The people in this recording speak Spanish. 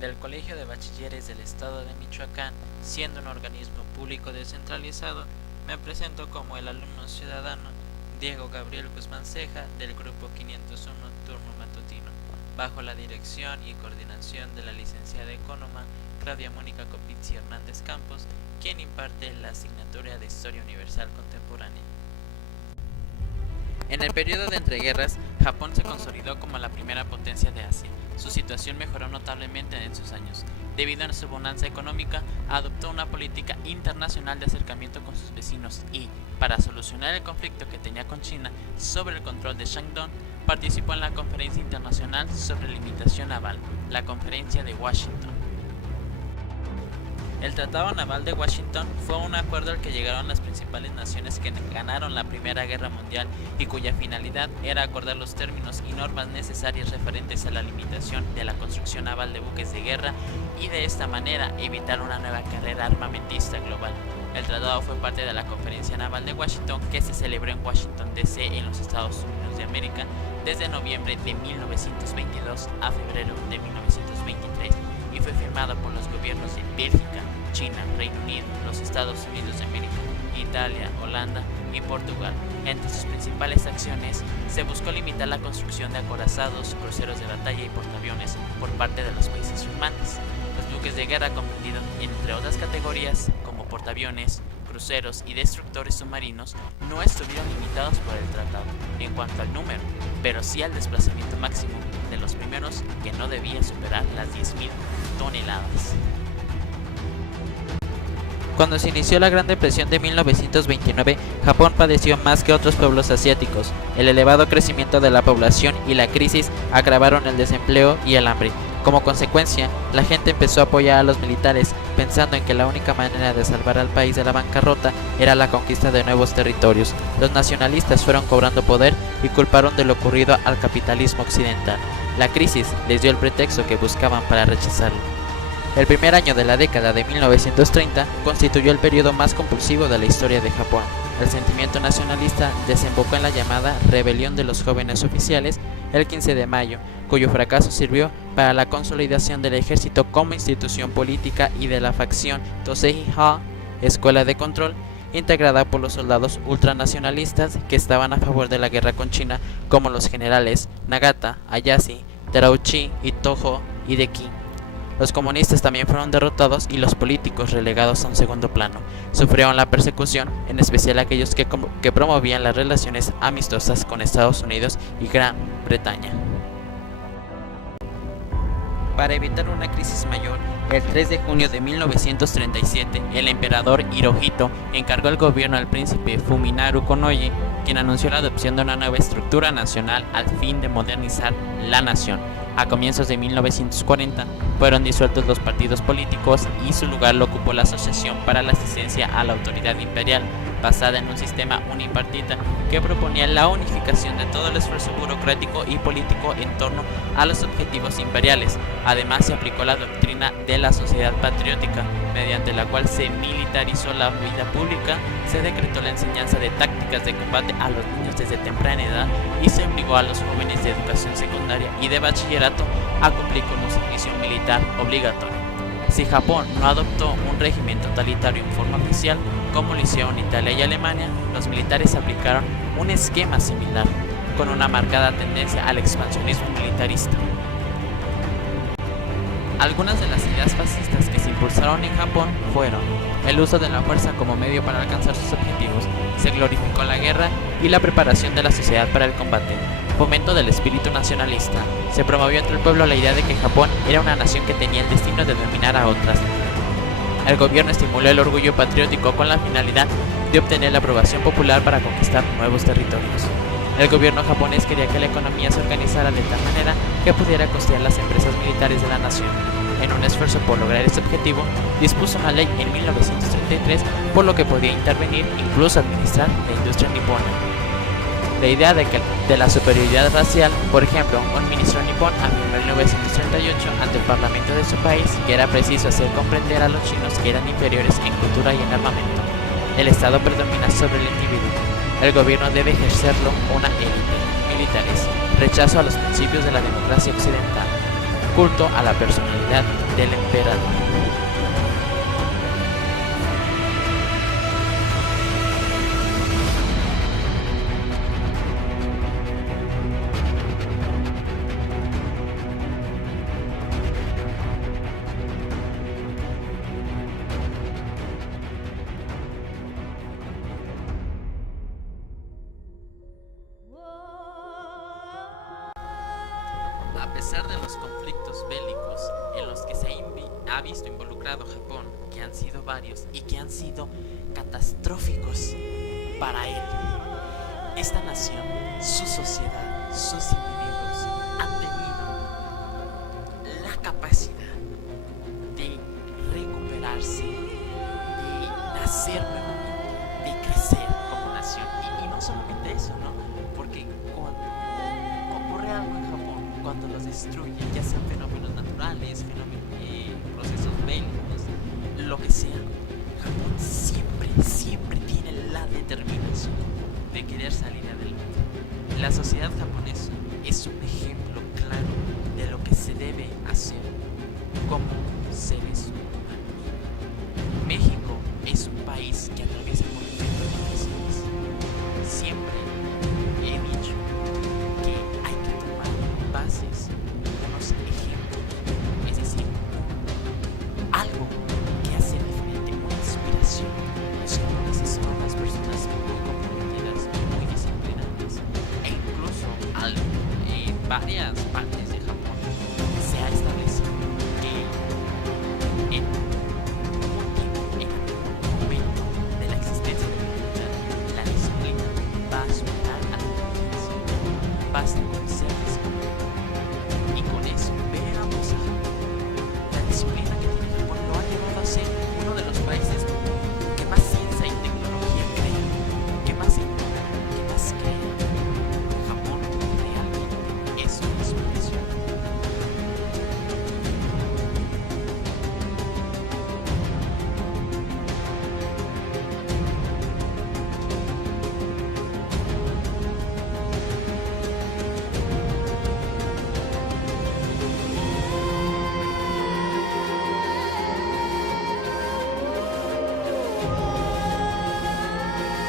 del Colegio de Bachilleres del Estado de Michoacán, siendo un organismo público descentralizado, me presento como el alumno ciudadano Diego Gabriel Guzmán Ceja del Grupo 501 Turno Matutino, bajo la dirección y coordinación de la licenciada ecónoma Claudia Mónica Copizzi Hernández Campos, quien imparte la asignatura de Historia Universal Contemporánea. En el periodo de entreguerras, Japón se consolidó como la primera potencia de Asia. Su situación mejoró notablemente en sus años. Debido a su bonanza económica, adoptó una política internacional de acercamiento con sus vecinos y, para solucionar el conflicto que tenía con China sobre el control de Shandong, participó en la Conferencia Internacional sobre Limitación Naval, la Conferencia de Washington. El Tratado Naval de Washington fue un acuerdo al que llegaron las principales naciones que ganaron la Primera Guerra Mundial y cuya finalidad era acordar los términos y normas necesarias referentes a la limitación de la construcción naval de buques de guerra y de esta manera evitar una nueva carrera armamentista global. El tratado fue parte de la Conferencia Naval de Washington que se celebró en Washington D.C. en los Estados Unidos de América desde noviembre de 1922 a febrero de 1923 y fue firmado por los gobiernos de Bélgica, China, Reino Unido, los Estados Unidos de América, Italia, Holanda y Portugal. Entre sus principales acciones se buscó limitar la construcción de acorazados, cruceros de batalla y portaaviones por parte de los países firmantes. Los buques de guerra comprendidos entre otras categorías como portaaviones, cruceros y destructores submarinos no estuvieron limitados por el tratado en cuanto al número, pero sí al desplazamiento máximo de los primeros, que no debía superar las 10.000 toneladas. Cuando se inició la Gran Depresión de 1929, Japón padeció más que otros pueblos asiáticos. El elevado crecimiento de la población y la crisis agravaron el desempleo y el hambre. Como consecuencia, la gente empezó a apoyar a los militares, pensando en que la única manera de salvar al país de la bancarrota era la conquista de nuevos territorios. Los nacionalistas fueron cobrando poder y culparon de lo ocurrido al capitalismo occidental. La crisis les dio el pretexto que buscaban para rechazarlo. El primer año de la década de 1930 constituyó el periodo más compulsivo de la historia de Japón. El sentimiento nacionalista desembocó en la llamada Rebelión de los Jóvenes Oficiales el 15 de mayo, cuyo fracaso sirvió para la consolidación del ejército como institución política y de la facción Tosei-ha, Escuela de Control, integrada por los soldados ultranacionalistas que estaban a favor de la guerra con China, como los generales Nagata, Ayase, Terauchi y Toho Hideki. Los comunistas también fueron derrotados y los políticos relegados a un segundo plano. Sufrieron la persecución, en especial aquellos que promovían las relaciones amistosas con Estados Unidos y Gran Bretaña. Para evitar una crisis mayor, el 3 de junio de 1937, el emperador Hirohito encargó el gobierno al príncipe Fuminaru Konoye, quien anunció la adopción de una nueva estructura nacional al fin de modernizar la nación. A comienzos de 1940 fueron disueltos los partidos políticos y su lugar lo ocupó la Asociación para la Asistencia a la Autoridad Imperial, basada en un sistema unipartita que proponía la unificación de todo el esfuerzo burocrático y político en torno a los objetivos imperiales. Además, se aplicó la doctrina de la sociedad patriótica, mediante la cual se militarizó la vida pública, se decretó la enseñanza de tácticas de combate a los niños desde temprana edad y se obligó a los jóvenes de educación secundaria y de bachillerato a cumplir con un servicio militar obligatorio. Si Japón no adoptó un régimen totalitario en forma oficial, como lo hicieron Italia y Alemania, los militares aplicaron un esquema similar, con una marcada tendencia al expansionismo militarista. Algunas de las ideas fascistas que se impulsaron en Japón fueron el uso de la fuerza como medio para alcanzar sus objetivos, se glorificó la guerra y la preparación de la sociedad para el combate, fomento del espíritu nacionalista, se promovió entre el pueblo la idea de que Japón era una nación que tenía el destino de dominar a otras. El gobierno estimuló el orgullo patriótico con la finalidad de obtener la aprobación popular para conquistar nuevos territorios. El gobierno japonés quería que la economía se organizara de tal manera que pudiera costear las empresas militares de la nación. En un esfuerzo por lograr este objetivo, dispuso una ley en 1933 por lo que podía intervenir, incluso administrar, la industria nipona. La idea de la superioridad racial, por ejemplo, un ministro nipón afirmó en 1938 ante el parlamento de su país que era preciso hacer comprender a los chinos que eran inferiores en cultura y en armamento. El Estado predomina sobre el individuo. El gobierno debe ejercerlo una élite. Militares. Rechazo a los principios de la democracia occidental. culto a la personalidad del emperador. A pesar de los conflictos bélicos en los que se ha visto involucrado Japón, que han sido varios y que han sido catastróficos para él, esta nación, su sociedad, sus individuos han tenido la capacidad de recuperarse, de nacer nuevamente, de crecer como nación. Y no solamente eso, ¿no? Porque cuando ocurre algo en Japón, cuando los destruyen, ya sean fenómenos naturales, procesos bélicos, lo que sea, Japón siempre tiene la determinación de querer salir adelante. La sociedad japonesa es un ejemplo claro de lo que se debe hacer como seres humanos. México es un país que atraviesa por momentos difíciles. Siempre he dicho que hay que tomar bases, unos ejemplos, es decir, algo que hacer diferente, una inspiración. Los japoneses son unas personas muy comprometidas, muy disciplinantes, e incluso varias